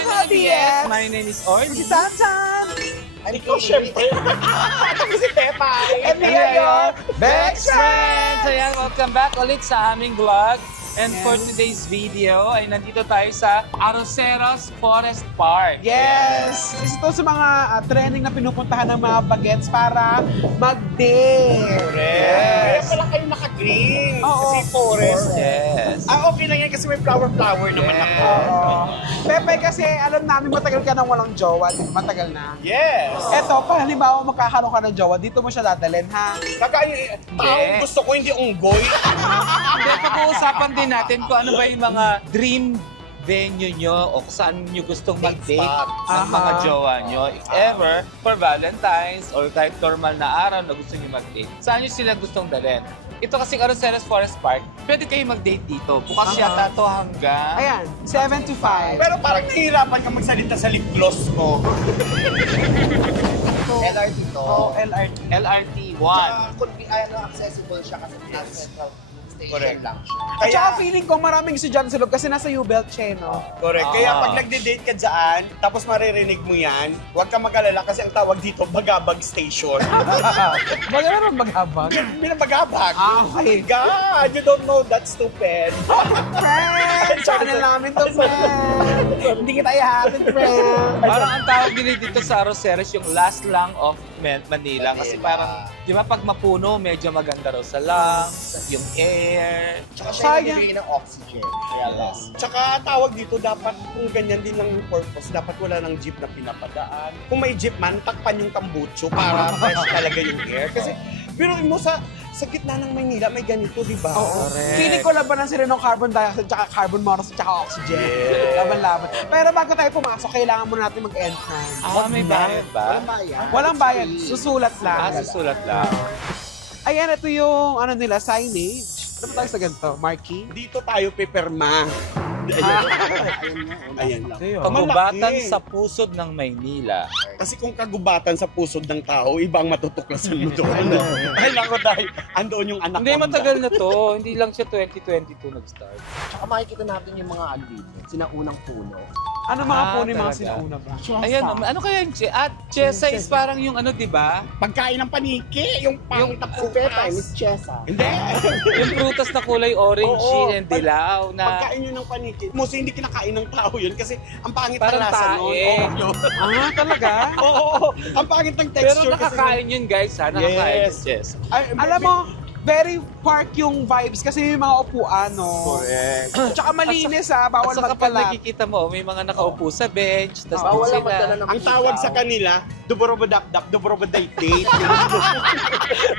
Mga BS! My name is Orly. Si Sansan! Ikaw, syempre. Ako si Pepa. And Mia yun, Best Friends! Ayan, welcome back ulit sa aming vlog. And for today's video ay nandito tayo sa Arroceros Forest Park. Yes! Isa to sa mga trending na pinupuntahan ng mga bagets para mag-date. Kaya pala kayo naka-green. Oo. Kasi forest. Yes. Okay lang yan kasi may flower-flower naman ako. Oo. Pepe, kasi alam namin matagal ka nang walang jowa, di ba? Matagal na. Yes. Eto, pag halimbawa magkakaroon ka ng jowa, dito mo siya dadalhin, ha? Kagaya, taong gusto ko hindi unggoy. Hindi, pag-uusapan din natin kung ano ba yung mga dream venue nyo o kung saan nyo gustong mag-date ng mga jowa nyo. If ever, for Valentine's or kahit normal na araw na gusto nyo mag-date, saan nyo sila gustong dalhin? Ito kasi Arroceros Forest Park, pwede kayo mag-date dito. Bukas yata to hanggang... Ayan, 7 to 5. Pero parang nahihirapan ka magsalita sa lip gloss ko. LRT to. Oh, LRT. LRT 1. Accessible siya kasi nasa central station Correct. lang siya. At saka feeling ko maraming estudyante sa loob kasi nasa U-Belt siya, no? Correct. Kaya pag nagde-date ka dyan, tapos maririnig mo yan, huwag ka mag-alala kasi ang tawag dito, Bagabag Station. Baga naman maghabag. Binabagabag. Okay. God, you don't know that, stupid. Friend! Channel namin to, friend! Hindi kita ihatid, friend! Parang ang tawag din dito sa Arroceros yung last lang of Manila. Kasi parang, di ba pag mapuno, medyo maganda raw sa lungs, yung air. Tsaka siya Sayang. yung nagbibigay ng oxygen. Kaya lang. Tsaka tawag dito, dapat kung ganyan din lang yung purpose, dapat wala ng jeep na pinapadaan. Kung may jeep man, takpan yung tambucho para fresh talaga yung air. Kasi, pero mo sa gitna ng Maynila, may ganito, di ba? Oo. Correct. Feeling ko labanan sila ng carbon dioxide, tsaka carbon monoxide, tsaka oxygen. Yes. Laban-laban. Pero bago tayo pumasok, kailangan muna natin mag-entrance. May bayad ba? Walang bayan. Walang bayad, susulat lang. Susulat lang. Ayan, ito yung ano nila, signage. Ano ba tayo sa ganito? Marquee? Dito tayo pipirma. Ayan. Ayan lang. Kagubatan Malaki. sa pusod ng Maynila. Kasi kung kagubatan sa pusod ng tao, ibang matutuklasan mo doon. Dahil ako dahil andoon yung anak Hindi, ko. matagal na to. Hindi lang siya 2022 nag-start. Tsaka makikita natin yung mga ano dito. Sinaunang puno. Ano mga puno yung mga talaga. sinauna ba? Ayan, ano kaya yung Chesa is parang yung ano, di ba? Pagkain ng paniki, yung pangit na Si Pepa, prutas. Miss Chesa. Hindi. Yung prutas na kulay orange Oo. and dilaw na Pagkain yun ng paniki. Mostly hindi kinakain ng tao yun kasi ang pangit ng Parang lasa tae. nun. Ah, talaga? Oo. Ang pangit ng pero texture nakakain yun guys ha, nakakain Yes. yung Chesa. Ay, Alam mo, very park yung vibes kasi may mga upuan, no? Correct. Tsaka malinis ha, bawal At saka kapag magkalat. nakikita mo, may mga nakaupo sa bench, tapos Bawal lang sila. magdala ng Ang tawag sa kanila, duborobadap-dap, duborobadate-date.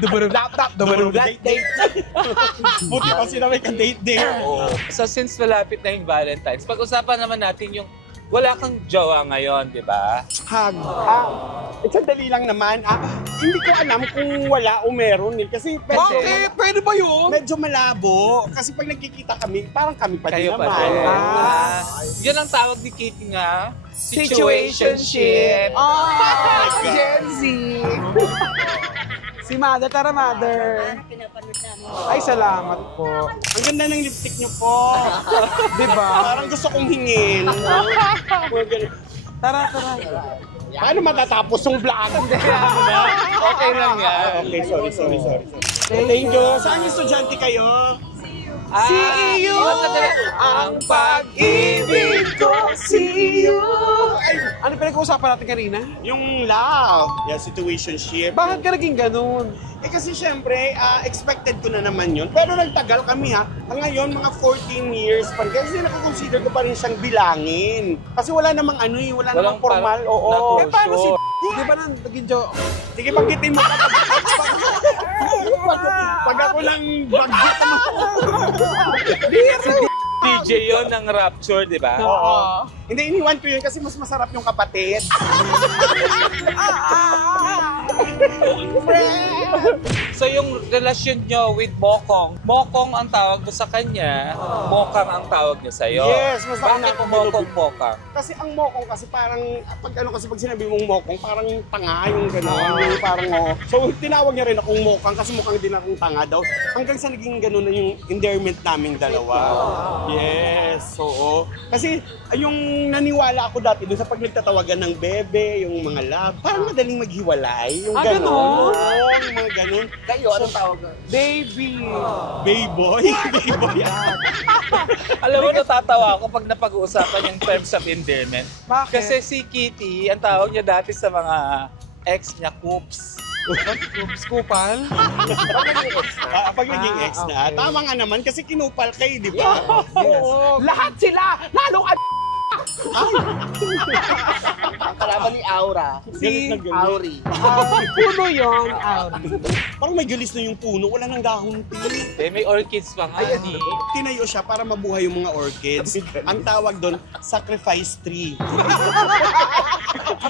Duburudap-tap, Duborobadate-date. Buti pa sila may ka-date-date. So since malapit na yung Valentine's, pag-usapan naman natin yung wala kang jowa ngayon, di ba? Hug. Sandali lang naman. Hindi ko alam kung wala o meron eh. Kasi Bakit? Pwede ba yun? medyo malabo. Kasi pag nagkikita kami, parang kami pa din Kayo pa naman. din. Ah. Yan ang tawag ni Kitty nga. Situationship. Ah, God. Gen Z. Si Mother, tara Mother. Pinapanood namin. Ay, salamat po. Ang ganda ng lipstick niyo po. Di ba? Parang gusto kong hingin. Mga ganun. Tara, tara. Paano matatapos yung vlog? Okay lang yan. Okay, sorry. Thank you. Saan estudyante kayo? See you! Ang pag-ibig ko, see you! Ay, ano pinag-uusapan natin kanina? Yung love. Yeah, situationship. Bakit ka naging ganun? Eh kasi syempre, expected ko na naman yun. Pero nagtagal kami ha. Ngayon, mga 14 years pa rin. Kasi nakukonsider ko pa rin siyang bilangin. Kasi wala namang ano eh, wala namang formal. Oo. Eh, paano si Di ba nang naging joke? Sige, banggitin mo. Pag ako ng bagit DJ yon ng Rapture, di ba? Oo. Hindi, iniwan ko yun kasi mas masarap yung kapatid. So yung relasyon nyo with Mokong, Mokong ang tawag mo sa kanya, Mokang ang tawag niya sa'yo. Yes, mas Bakit ako Mokong? Kasi ang mokong kasi parang, pag sinabi mong mokong, parang tanga yung gano'n. Yung parang So tinawag niya rin akong mokang kasi mukhang din akong tanga daw. Hanggang sa naging gano'n na yung endearment naming dalawa. Yes, oo. Kasi yung naniwala ako dati dun sa pag nagtatawagan ng bebe, yung mga love, parang madaling maghiwalay. Yung gano'n. Oo, yung mga gano'n. Kayo, anong tawag na? Baby! Bayboy. Bayboy. Alam mo, natatawa ako pag napag-uusapan yung terms of endearment. Bakit? Kasi si Kitty, ang tawag niya dati sa mga ex niya, Coops. Kupal? Pag naging ex na, okay. tama nga naman kasi kinupal kayo, di ba? Oo. Lahat sila! Lalo ka Ang kalaban ni Aura. Galit na galit. Auri. puno yun. Parang may galis na yung puno, wala nang dahon. May orchids pa nga ni. Tinayo siya para mabuhay yung mga orchids. Ang tawag doon, sacrifice tree.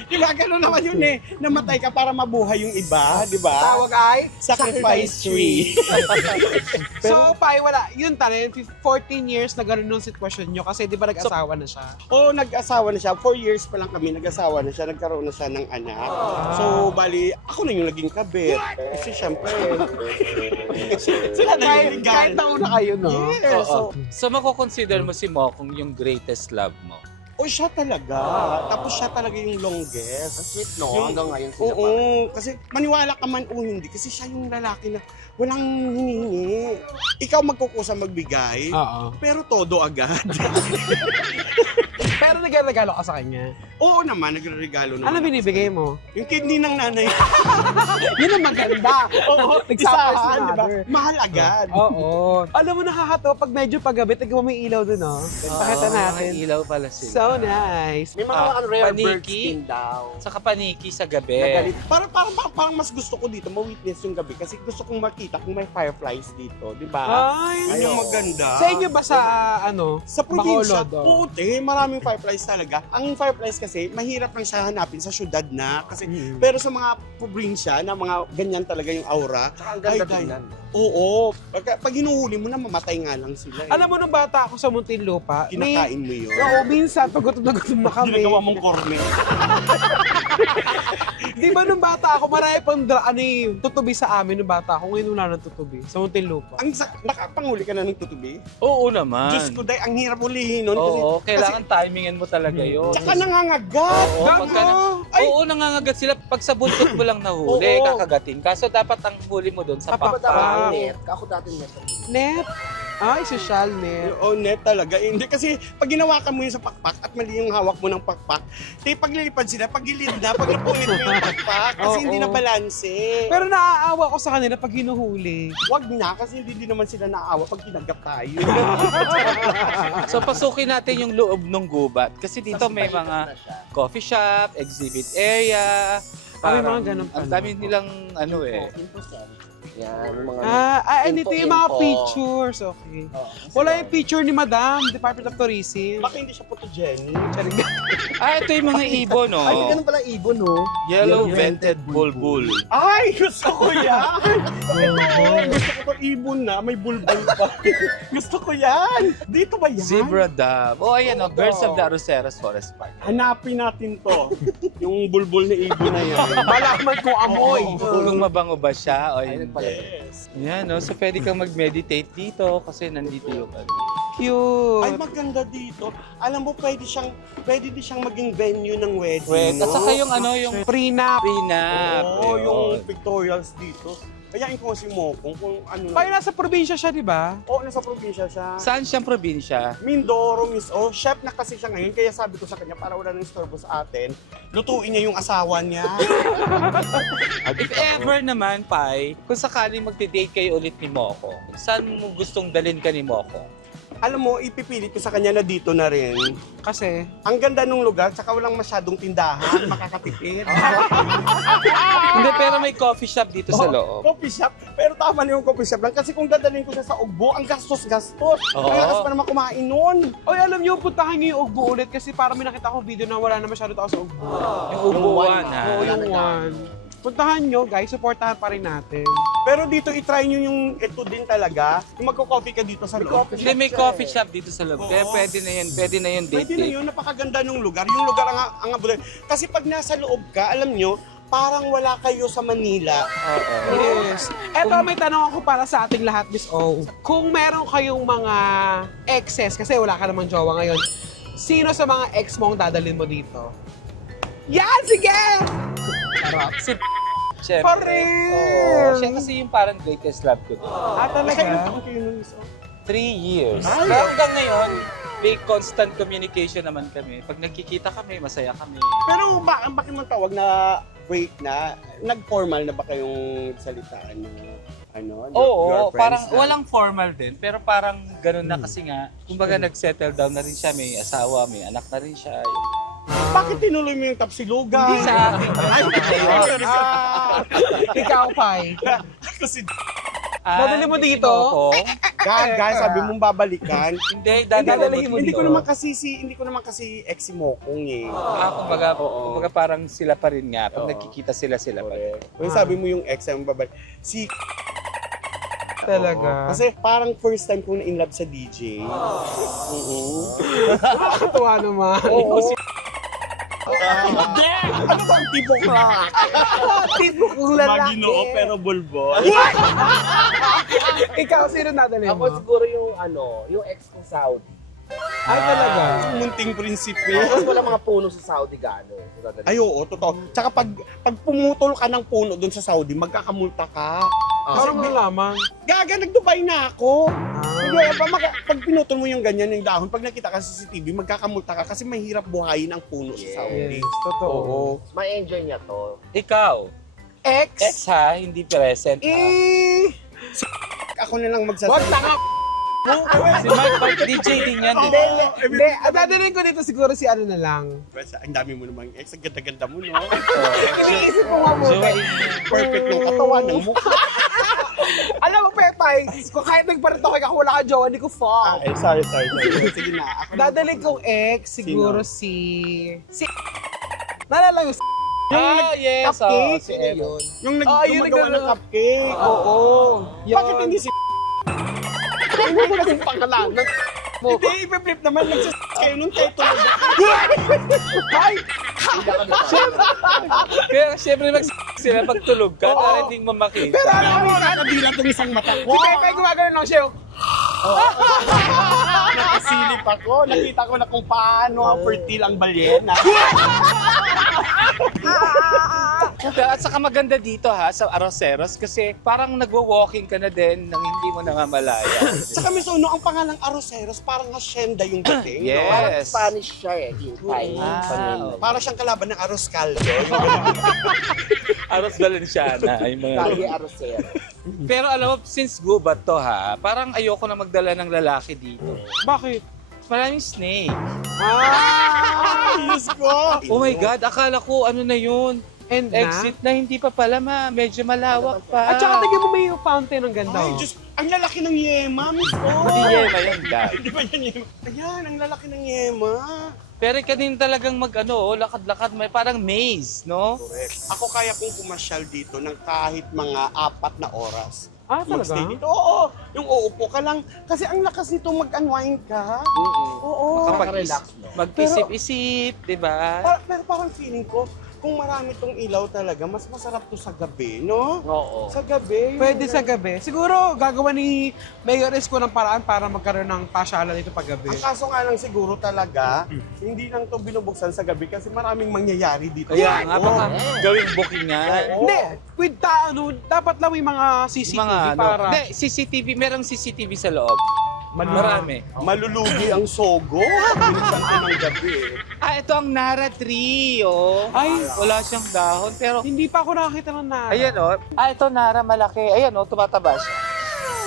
Diba, gano'n naman yun eh. Namatay ka para mabuhay yung iba, di ba? Tawag ay? Sacrifice tree. So, Pai, wala. Yun tarin, 14 years na gano'n yung sitwasyon nyo kasi di ba nag-asawa na siya? Oo, nag-asawa na siya. 4 years pa lang kami, nag-asawa na siya. Nagkaroon na siya ng anak. So, bali, ako na yung naging kabit. Kasi syempre, sila na yung Kahit legal. nauna kayo, no? Yes, so, So makukonsider mo si Mokong yung greatest love mo? o siya talaga. Tapos siya talaga yung longest. Ang sweet, no? Yung- Hanggang ngayon sila pa. Oo, kasi maniwala ka man o hindi, kasi siya yung lalaki na walang hinihingi. Ikaw magkukusa magbigay, Oo. pero todo agad. Pero nagregalo ka sa kanya. Oo naman, nagre-regalo naman. Ano binibigay mo? Yung kidney ng nanay. Yun ang maganda. Oo, Nag-surprise isahan, na di ba? mother. Mahal agad. Oo. Alam mo, nakakatawa pag medyo paggabi, tignan mo may ilaw dun, no? Pakita natin. May ilaw pala sila. So nice. May mga rare birds paniki. din daw. Saka paniki sa gabi. Nagalit. Parang mas gusto ko dito, ma-witness yung gabi kasi gusto kong makita kung may fireflies dito, di ba? Ay, Yun yung maganda. sa inyo ba sa, ano? Sa probinsya, Bacolod, oh. puti, maraming fireflies talaga. Ang fireflies kasi, mahirap lang siya hanapin sa syudad na. Kasi, Mm. pero sa mga probinsya na mga ganyan talaga yung aura, Tsaka ang ganda ay, tingnan. oo. Pag hinuhuli mo na, mamatay nga lang sila. Eh. Alam mo, nung bata ako sa Muntinlupa, Kinakain mo yun. Oo, minsan, pag gutom na kami. Ginagawa mong korne. Di ba nung bata ako, marami pang tutubi sa amin nung bata ako. Ngayon wala nang tutubi sa Muntinlupa. Nakapanguli ka na ng tutubi? Oo naman. Diyos ko, day, ang hirap ulihin nun. Oo, kailangan timingan mo talaga yun. Tsaka nangangagat. Oo, Gago. pagka Ay, Oo, nangangagat sila. Pag sa buntot mo lang nahuli, Oo. kakagatin. Kaso dapat ang huli mo doon sa Sa Ako dapat pakpak. Ah. net. Ako dati net. Net? Ay, social net. Oo, net talaga. Eh, hindi kasi pag ginawakan mo yun sa pakpak at mali yung hawak mo ng pakpak, paglilipad sila, pagilid na, paglapunit mo yung pakpak kasi Oo. hindi na balanse. Pero naaawa ko sa kanila pag hinuhuli. Wag na kasi hindi din naman sila naawa pag kinagap tayo. So pasukin natin yung loob ng gubat. Kasi dito may Tapos mga na siya. coffee shop, exhibit area. May mga Parang ganun pala. Ang dami nilang ano eh. Info center. Yan, yung mga... Dito yung mga Info. pictures. Okay. Oo, Wala yung picture ni Madam, Department of Tourism. Baka hindi siya photogenic. Charing. Ito yung mga ibon, no? Ay, ganun pala ibon, no? Yellow vented bulbul. Ay, gusto ko yan! Ito, gusto ko itong ibon na, may bulbul pa. Gusto ko yan! Dito ba yan? Zebra dove. Oh, ayan, no? Birds of the Arroceras Forest Park. Hanapin natin to. Yung bulbul na ibon na yan. Malaman ko amoy. Kung mabango ba siya o Ayun hindi. pala. Yes. Yan, no? So pwede kang mag-meditate dito kasi nandito yung ano. Cute. Ay, maganda dito. Alam mo, pwede din siyang maging venue ng wedding. At saka yung ano, yung Prenup. prenup. Oo, yung Ayun. pictorials dito. Kayain ko si Mokong kung ano. Pai, nasa probinsya siya, di ba? Oo, nasa probinsya siya. Saan siyang probinsya? Mindoro, Miss O. Chef na kasi siya ngayon, kaya sabi ko sa kanya, para wala nang istorbo sa atin, lutuin niya yung asawa niya. If ever naman, Pai, kung sakaling magde-date kayo ulit ni Moko, saan mo gustong dalhin ka ni Moko? Alam mo, ipipilit ko sa kanya na dito na rin. Kasi, Ang ganda nung lugar, tsaka walang masyadong tindahan, makakatipid. Hindi, pero may coffee shop dito sa loob. Coffee shop, pero tama na yung coffee shop lang. Kasi kung dadalhin ko siya sa Ugbo, ang gastos-gastos. Oo. Ang lakas pa naman kumain nun. oy, alam niyo, puntahan niyo yung Ugbo ulit kasi parang may nakita ko video na wala na masyado tao sa Ugbo. Yung ubuan, one, ha? Oo, yung Wala na one. Puntahan nyo, guys. Supportahan pa rin natin. Pero dito, itry nyo yung ito din talaga. Yung magko-coffee ka dito sa loob. Hindi, may coffee shop dito sa loob. Kaya Oo. pwede na yun date Pwede na day. yun, napakaganda ng lugar. Yung lugar ang abot. Kasi pag nasa loob ka, alam nyo, parang wala kayo sa Manila. Oo. Yes. Eto, may tanong ako para sa ating lahat, Miss O. Kung meron kayong mga exes, kasi wala ka namang jowa ngayon, sino sa mga ex mo ang dadalhin mo dito? Yan! Sige! Si Siyempre. For real! Oo. Siya kasi yung parang greatest love ko. Ah, talaga? Kailan taon kayo nun, Miss O? 3 years. Ay! Pero hanggang ngayon, may constant communication naman kami. Pag nagkikita kami, masaya kami. Pero bakit mo tawag na break na? Nag-formal na ba kayong salitaan ng your Oo, friends parang na? walang formal din. Pero parang ganun na kasi nga. Kumbaga nag-settle down na rin siya. May asawa, may anak na rin siya. Bakit tinuloy mo yung tapsilugan? Hindi sa akin. Ikaw, Pai. Kasi, Dadali mo hindi dito? sinoko. guys, sabi mong babalikan. Hindi, dadalhin mo Hindi dito. ko naman kasi ex si Mokong eh. Kumbaga parang sila pa rin nga. Pag Oo. nagkikita sila pa rin. Kung sabi mo yung ex ang babalik, si Talaga. Kasi parang first time kong na-inlove sa DJ. Oo. Nakakatuwa naman. Oo. Ano bang tipo ka? Tipo kong lalaki. Maginoo pero bulbol. Ikaw, sino dadali Ako mo? siguro yung ex kong Saudi. Ay, talaga. Munting prinsipe. Kasi wala mga puno sa Saudi gano. Ay, oo, totoo. Tsaka pag pumutol ka ng puno doon sa Saudi, magkakamulta ka. Parang nalaman. Gaga, nag-Dubai na ako. Ah. Hindi, pag pinutol mo yung ganyan, yung dahon, pag nakita ka sa CCTV, magkakamulta ka kasi mahirap buhayin ang puno sa Saudi. Yes, totoo. Oo. Ma-enjoy niya to. Ikaw, Ex? ex ha, hindi present ha. Ako na lang magsasabi. Wag tanga. Si Mark, DJ din yan, di ba? Hindi, dadalhin ko dito siguro si ano na lang. Ang dami mo namang ex, ang ganda-ganda mo, no? Iniisip ko nga muna. Joey. Perfect yung katawan ng mukha. Alam mo, Pepay, kung kahit nagparito kay ako, wala ka jowa, hindi ko fuck. Ay, sorry. Sige na. Ako na. Dadalhin kong ex, siguro si... Naalala yung Ah, yes. cupcake. Si Evo. Yung Yun gumagawa ng cupcake. Oo. Yun. Bakit hindi si... Hindi kasi pangalanan. Hindi, i-flip naman. Kayo nung kayo tulog. Ay! Kaya siyempre sila pag tulog ka, Oo. para hindi mo makita. Pero alam mo, Nakadila itong isang mata ko. si Pepay gumagano lang siya yung... Nakasilip ako. Nakita ko na kung paano ang fertile ang balyena. At saka maganda dito ha, sa Arroceros, kasi parang nagwo-walking ka na din nang hindi mo nangamalaya. Saka Miss Ono, ang pangalang Arroceros, parang hacienda yung dating. Yes. No? Parang Spanish siya eh. Yung Thai. Ah, Panila. Para siyang kalaban ng Arroz Caldo. Arroz Valenciana. Ay mga... Calle Arrocero. Pero alam mo, since gubat to ha, parang ayoko na magdala ng lalaki dito. Bakit? Maraming snake. Diyos ko! Oh my God, akala ko ano na yun. And na? Exit na, hindi pa pala medyo malawak pa. At saka tingin mo may fountain ang ganda. Ay, oh. Diyos, ang lalaki ng yema, Miss O. Hindi yema yun, dad. Di ba yan yema? Ayan, ang lalaki ng yema. Pero ka din talagang lakad-lakad, may parang maze, no? Correct. Ako kaya kong pumasyal dito ng kahit mga 4 na oras. Ah, Magstay talaga? dito. Oo, yung uupo ka lang. Kasi ang lakas nito mag-unwind ka. Oo. Makaka-relax, no? Mag-isip-isip, di ba? Pero parang feeling ko, kung marami tong ilaw talaga, mas masarap to sa gabi, no? Oo. Sa gabi. Pwede sa gabi. Siguro, gagawa ni Mayor Isko ng paraan para magkaroon ng pasyalan dito pag gabi. Ang kaso nga lang siguro talaga, hindi lang to binubuksan sa gabi kasi maraming mangyayari dito. Kaya nga, Oo. baka gawing bookingan. Oo. Hindi, with dapat lang may mga CCTV Mga ano. para... Hindi, CCTV, merong CCTV sa loob. Marami. Malulugi ang sogo. Binuksan ko ng gabi. Ito ang Nara tree, oh. Ay, Wala siyang dahon, pero... hindi pa ako nakakita ng nara. Ayan, oh. Ito Nara malaki. Ayan, oh, tumataba siya.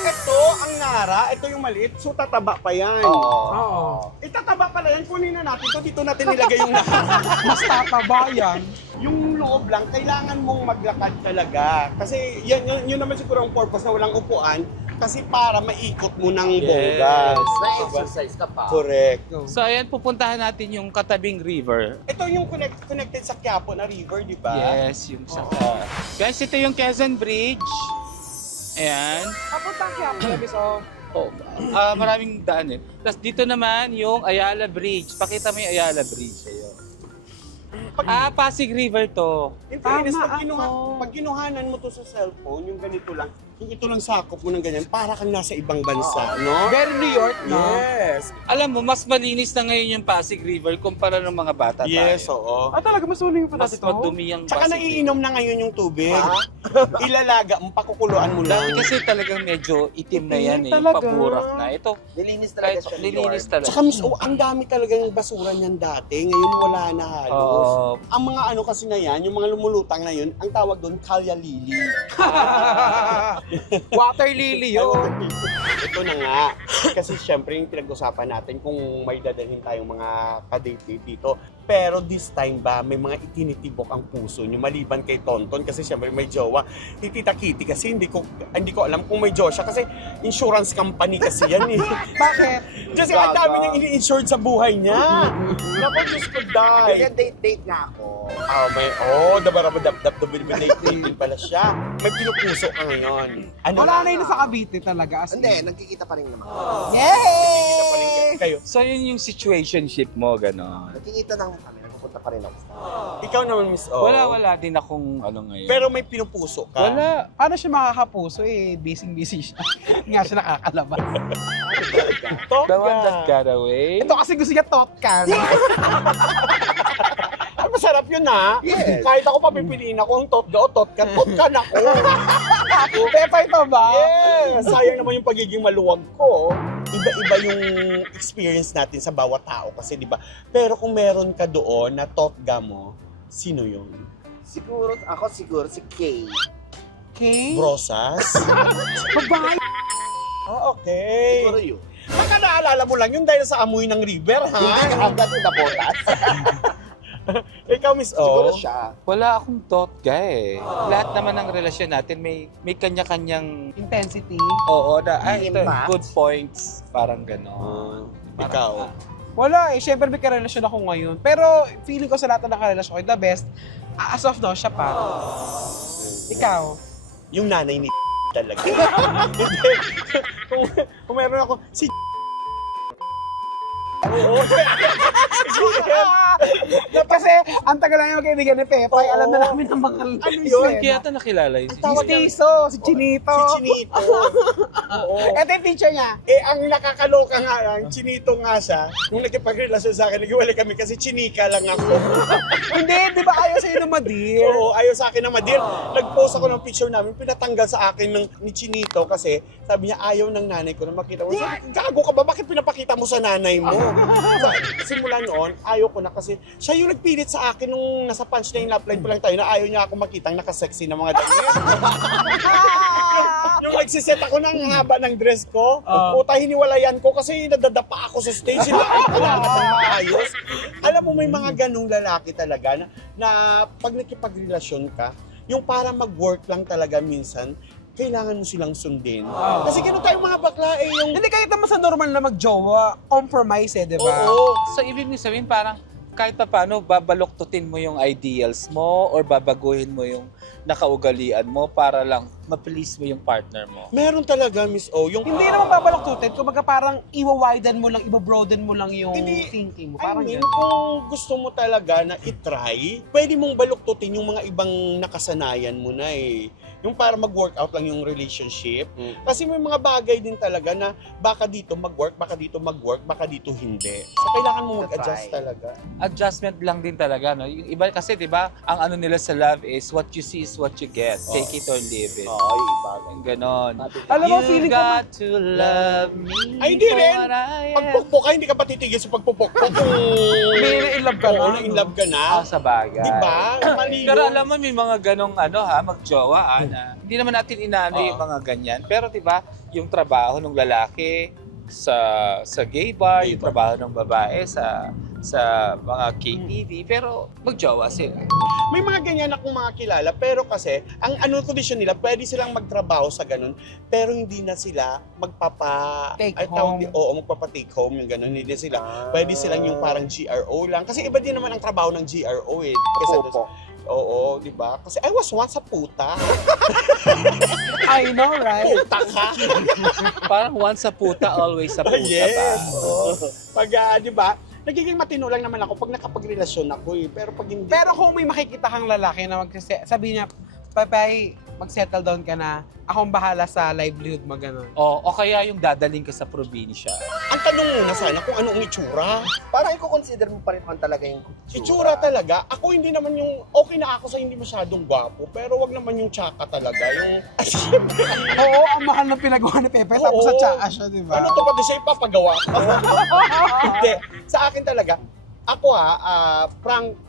Ito, ang Nara, ito yung maliit, so tataba pa yan. Oo. Itataba pala yan, kunin na natin ito. Dito natin nilagay yung Nara. Mas tataba yan. Yung loob lang, kailangan mong maglakad talaga. Kasi yun naman siguro ang purpose na walang upuan Kasi para maikot mo ng Yes. bongga. Na-exercise ka pa. Correct. So ayan, pupuntahan natin yung katabing river. Ito yung connected sa Quiapo na river, di ba? Yes, yung sa... Guys, ito yung Quezon Bridge. Ayan. Papunta kaya po, Labis O. Oh, maraming daan eh. Tapos dito naman yung Ayala Bridge. Pakita mo yung Ayala Bridge. Ayun. Pasig River to. In fairness, Tama pag kinuhanan mo to sa cellphone, yung ganito lang, yung ito lang sakop mo ng ganyan, para kang nasa ibang bansa, no? Very New York, no? Yes. Alam mo, mas malinis na ngayon yung Pasig River kumpara ng mga bata Yes, tayo. oo. Ah, talaga, mas uling pa Mas natin ito? madumi yung Tsaka Pasig naiinom na ngayon yung tubig. Ilalaga mo, pakukuluan mo Dati lang. kasi talagang medyo itim na yan Itim eh, talaga. paburak na. Ito, Nilinis talaga kahit siya ni nilinis Lord. talaga. Tsaka miss, ang dami talagang basura niyan dati. Ngayon wala na halos. Oo. Ang mga ano kasi na yan, yung mga lumulutang na yun, ang tawag doon, kalya lili. Water lily yun. Ito na nga. Kasi syempre yung pinag-usapan natin kung may dadalhin tayong mga ka-date dito. Pero this time ba, may mga itinitibok ang puso nyo maliban kay Tonton kasi syempre may jowa. Si Tita Kitty kasi hindi ko alam kung may jowa siya kasi insurance company kasi yan eh. Bakit? Kasi ang dami niyang ini-insured sa buhay niya. Naku, Diyos ko, Kaya die. date nga ako. Dabarabadap din pala siya. May pinupuso ka ngayon. Ano? Wala na yun sa Cavite talaga. As in. Hindi, nagkikita pa rin naman. Nakikita pa rin kayo. So yun yung situationship mo, gano'n. Nagkikita lang kami. Nagpupunta pa rin ako. Ikaw naman, Miss O. Wala din akong ano ngayon. Pero may pinupuso ka. wala. Paano siya makakapuso eh? Busy siya. Nga siya nakakalabas. The one that got away. Ito kasi gusto niya totkan. Ay, masarap yun ha. Yes. Kahit ako papipiliin ako ang totga o totkan ako. Pepa ito ba? Yes! Sayang naman yung pagiging maluwag ko. Iba-iba yung experience natin sa bawat tao kasi, di ba? Pero kung meron ka doon na totga mo, sino yun? Siguro si Kay. Okay. Brosas? Babae. Oh, okay. Siguro yun. Baka naalala mo lang yun dahil sa amoy ng river, ha? Hindi ka hanggang na botas. Ikaw, Miss O. Siguro siya. Wala akong totga eh. Lahat naman ng relasyon natin may kanya-kanyang Intensity. oo na ito, Impact. good points. Parang gano'n. Ikaw. Wala eh. Siyempre may karelasyon ako ngayon. Pero feeling ko sa lahat ng karelasyon ko, the best, as of now, siya pa. Ikaw. Yung nanay ni talaga. Hindi. kung meron ako, si Oo. Kasi ang tagal lang yung magkaibigan ni Pepa, ay alam na namin ang mga Ano yun? Kaya ito nakilala yun. Si Tiso, si Chinito. Si Chinito. Oo. Ito yung picture niya. Eh, ang nakakaloka nga lang, Chinito nga siya. Nung nakipagrelasyon sa akin, naghiwalay kami kasi chinika lang ako. Hindi, di ba ayaw sa'yo ng madir? Oo, ayaw sa akin na madir. Nag-post ako ng picture namin, pinatanggal sa akin ni Chinito kasi sabi niya ayaw ng nanay ko na makita mo. Sabi, gago ka ba? Bakit pinapakita mo sa nanay mo? Simula noon, ayaw ko na kasi siya yung nagpilit sa akin nung nasa punchline lap line pa lang tayo na ayaw niya ako makitang nakasexy na mga damit. Yung nagsiset ako ng haba ng dress ko, puta hiniwalayan ko kasi nadadapa ako sa stage. Kailangan ng maayos. Alam mo, may mga ganung lalaki talaga na pag nakipagrelasyon ka, yung para mag-work lang talaga minsan, kailangan mo silang sundin. Kasi gano'n tayong mga bakla eh, yung... Hindi kahit naman sa normal na mag-jowa, compromise eh, di ba? Oo. So, ibig niyo sabihin parang kahit pa paano, babaluktutin mo yung ideals mo or babaguhin mo yung nakaugalian mo para lang ma-please mo yung partner mo. Meron talaga, Miss O, yung... Hindi naman babaloktutin, kumbaga parang iwa-widen mo lang, iba-broaden mo lang yung Hindi. thinking mo. I Parang mean, yun. kung gusto mo talaga na itry, pwede mong baluktutin yung mga ibang nakasanayan mo na eh. Yung para mag-workout lang yung relationship. Kasi may mga bagay din talaga na baka dito mag-work, baka dito mag-work, baka dito hindi. So, kailangan mo mag-adjust talaga. Adjustment lang din talaga, no? Yung iba kasi, di ba, ang ano nila sa love is what you see is what you get. Take it or leave it. Oo, yung iba. Yung ganon. Alam mo, You feeling ko got to love me Ay, hindi for rin. what I am. Pagpukpok ka, hindi ka pa titigil sa pagpupok. May na-inlove ka Oo, na. na-inlove ka na. Sa bagay. Di ba? Mali Pero yun. alam mo, may mga ganong magjowa, na hindi naman natin inaano yung mga ganyan. Pero 'di ba, yung trabaho ng lalaki sa gay bar, yung trabaho ng babae sa sa mga KTV, pero magjowa sila. May mga ganyan akong mga kilala, pero kasi, ang ano kondisyon nila, pwede silang magtrabaho sa ganun, pero hindi na sila Take magpapa-take home, yung ganun. Hindi sila, pwede silang yung parang GRO lang. Kasi iba din naman ang trabaho ng GRO eh. Kasi Opo. oo, di ba? Kasi I was once a puta. I know, right? Puta ka. Parang once a puta, always a puta ba? Yes. Oo. Pag, di ba? Nagiging matino lang naman ako pag nakapagrelasyon ako eh. Pero pag hindi. Pero kung may makikita kang lalaki na sabi niya, Papay, mag-settle down ka na. Akong bahala sa livelihood mo, gano'n. O kaya yung dadaling ka sa probinsya. Ang tanong muna sana kung anong itsura. Parang i-consider mo pa rin kung talaga yung Itsura talaga. Ako hindi naman yung, okay na ako sa hindi masyadong gwapo, pero wag naman yung tsaka talaga. Yung, Oo, ang mahal ng pinagawa ni Pepe, tapos Oo. sa tsaka siya, di ba? ano to pati siya ipapagawa? Hindi. Sa akin talaga, ako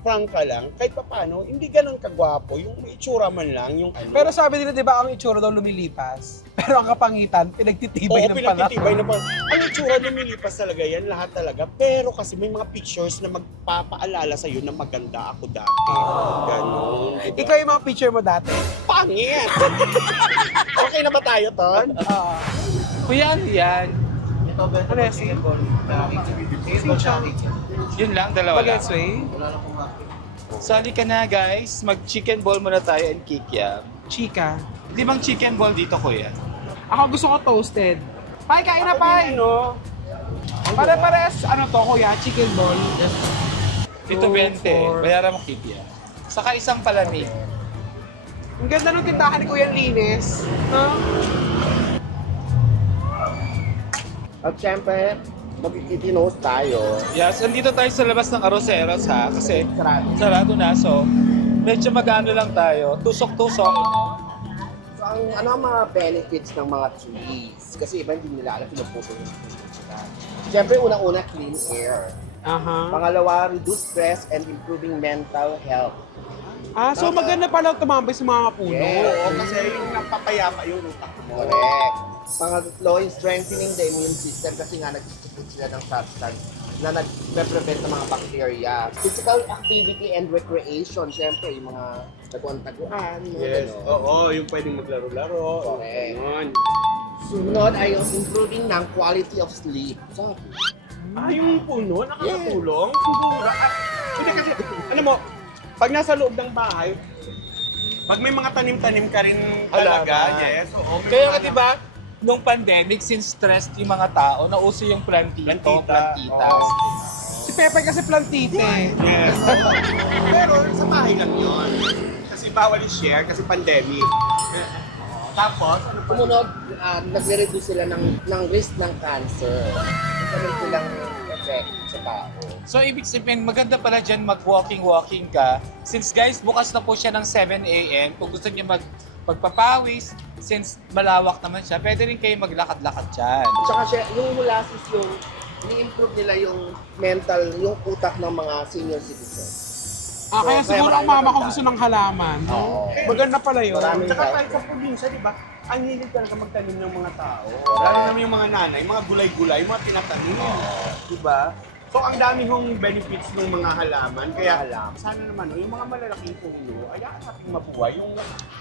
prank ka lang, kahit pa paano, hindi ganun kagwapo. Yung may itsura man lang, yung ano. Pero sabi nila, di ba, ang itsura daw lumilipas. Pero ang kapangitan, pinagtitibay ng panahon. pinagtitibay na pa. Ang itsura lumilipas talaga yan, lahat talaga. Pero kasi may mga pictures na magpapaalala sa'yo na maganda ako dati. Ganon. Diba? Ikaw yung mga picture mo dati. Pangit! Okay na ba tayo, Ton? Oo. Kuya, ano yan? Ano yan, si? Yun lang, dalawa lang. Bagets way? Sali ka na guys, mag-chicken ball muna tayo and kikiam. Chika. Limang chicken ball dito, kuya. Ako gusto ko toasted. Pai, kain na, Pai! Ano? Pare-pares, ano to, kuya? Chicken ball. Dito 20, bayaran mo kikiam. Saka isang palamig. Ang ganda ng tindahan ni Kuya Linis. No? At syempre, mag-itinose tayo. Yes, andito tayo sa labas ng Arroceros ha, kasi Sarado. sarado na, so medyo mag-ano lang tayo, tusok-tusok. So, ano ang mga benefits ng mga trees? Kasi iba hindi nila alam, pinupuso yung sila. Syempre, unang-una, clean air. Aha. Pangalawa, reduce stress and improving mental health. So maganda pala tumambay sa mga puno. Yes. Oo, kasi yung napapayapa yung utak mo. Correct. Pangatlo, in strengthening the immune system kasi nga nag-distribute sila ng substance na nag-prevent ng mga bacteria. Physical activity and recreation, syempre, yung mga taguan-taguan, mga Yes, gano'n. oo, yung pwedeng maglaro-laro. Correct. Ganon. Sunod ay yung improving ng quality of sleep. Sabi. Yung puno, nakakatulong. Siguro. Hindi kasi, alam mo, pag nasa loob ng bahay, pag may mga tanim-tanim ka rin talaga, Halaman. yes, oo. may Kaya mga nga diba, nung pandemic, since stressed yung mga tao, nauso yung plantito, plantitas. Si Pepe kasi plantite. Yes. Pero sa bahay lang yun. Kasi bawal i-share kasi pandemic. Tapos, ano pa? Sumunod, nagre-reduce sila ng risk ng cancer. Ganun silang effect sa tao. So, ibig sabihin, maganda pala dyan mag-walking ka. Since guys, bukas na po siya ng 7 a.m. Kung gusto niyo magpapawis, since malawak naman siya, pwede rin kayo maglakad-lakad dyan. Tsaka siya, yung molasses yung i-improve nila yung mental, yung utak ng mga senior citizens. Kaya So, siguro kaya ang mama ko maraming gusto ng halaman. Oo. Maganda pala yun. Maraming Tsaka type. tayo sa probinsya, di ba? Ang hilig talaga magtanim ng mga tao. Lalo naman yung mga nanay, mga gulay-gulay, mga tinatanim. Di ba? So, ang dami hong benefits ng mga halaman. Kaya, sana naman, yung mga malalaking puno, ayaan natin mabuhay. Yung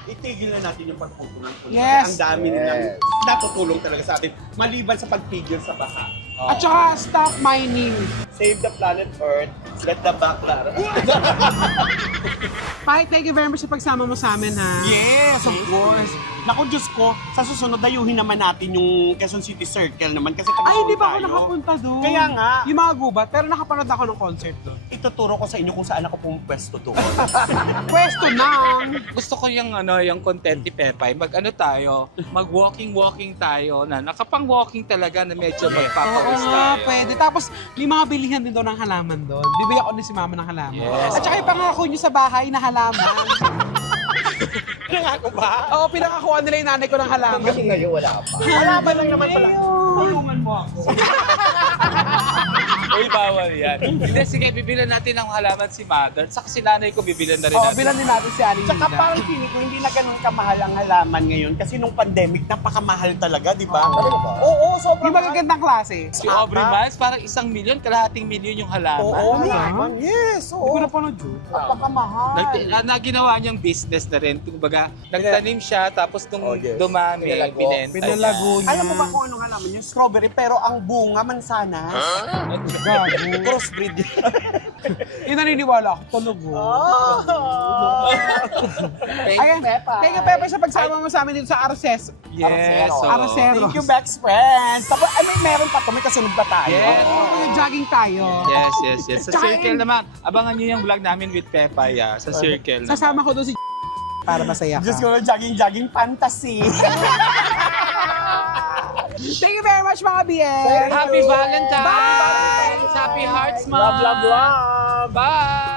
itigil na natin yung pagputo ng puno. Yes. Ang dami nilang natutulong talaga sa atin. Maliban sa pagpigil sa baha. At saka stop mining. Save the planet Earth, let the backlash. Pai, thank you very much sa pagsama mo sa amin, ha? Yes, of course. Naku, Diyos ko, sa susunod dayuhin naman natin yung Quezon City Circle naman kasi Ay, hindi pa ako tayo. nakapunta doon. Kaya nga. Yung mga gubat, pero nakapanood ako ng concert doon. Ituturo ko sa inyo kung saan ako pumupwesto doon. Pwesto nang! Gusto ko yung yung content ni Pepay. Tayo, mag-walking tayo na nakapang-walking talaga na medyo Oo magpapawis nga, tayo. pwede. Tapos, may mga bilihan din daw ng halaman doon. Bibigyan ko ni si mama ng halaman. Yes. At saka ipangako nyo sa bahay na halaman. Nangako ba? Oo, pinakakuha nila yung nanay ko ng halaman. Kasi ngayon wala pa. Wala ba lang naman pala? Tulungan mo ako. Uy, bawal yan. Hindi, sige, bibilan natin ng halaman si Mother. Saka si nanay ko bibilan na rin Oh, natin. bilan din natin si Aling Tsaka Nina. parang feeling ko hindi na ganun kamahal ang halaman ngayon kasi nung pandemic napakamahal talaga, di ba? Talaga ba? Oo, sobrang Yung magagandang klase. Si Aubrey Miles, parang 1 million, kalahating milyon yung halaman. Oo, Talaga? yes, Hindi ko oo. na panood yun. Napakamahal. Naginawa niyang business na rin. Kumbaga, nagtanim siya, tapos nung Oh, yes. dumami, Pinalago. binenta Pinalago niya. niya. Alam mo ba kung anong halaman yung strawberry pero ang bunga mansanas? Gago. Crossbreed. Yung naniniwala ako, tunog mo. Thank you, Pepa. Thank you, Pepe, sa pagsama mo sa amin dito sa Arces. Yes. so- Arceros. Thank you, Bex Friends. Tapos, meron pa to, may kasunod ba tayo? Yes. Oh, jogging tayo. Yes. Sa Tsaka Circle naman, abangan niyo yung vlog namin with Pepa, sa Circle naman. Sasama ko doon si para masaya ka. Diyos ko, jogging fantasy. Thank you very much, mga BS. Happy Valentine's! Bye! Happy Hearts Month! Love, love, love. Bye!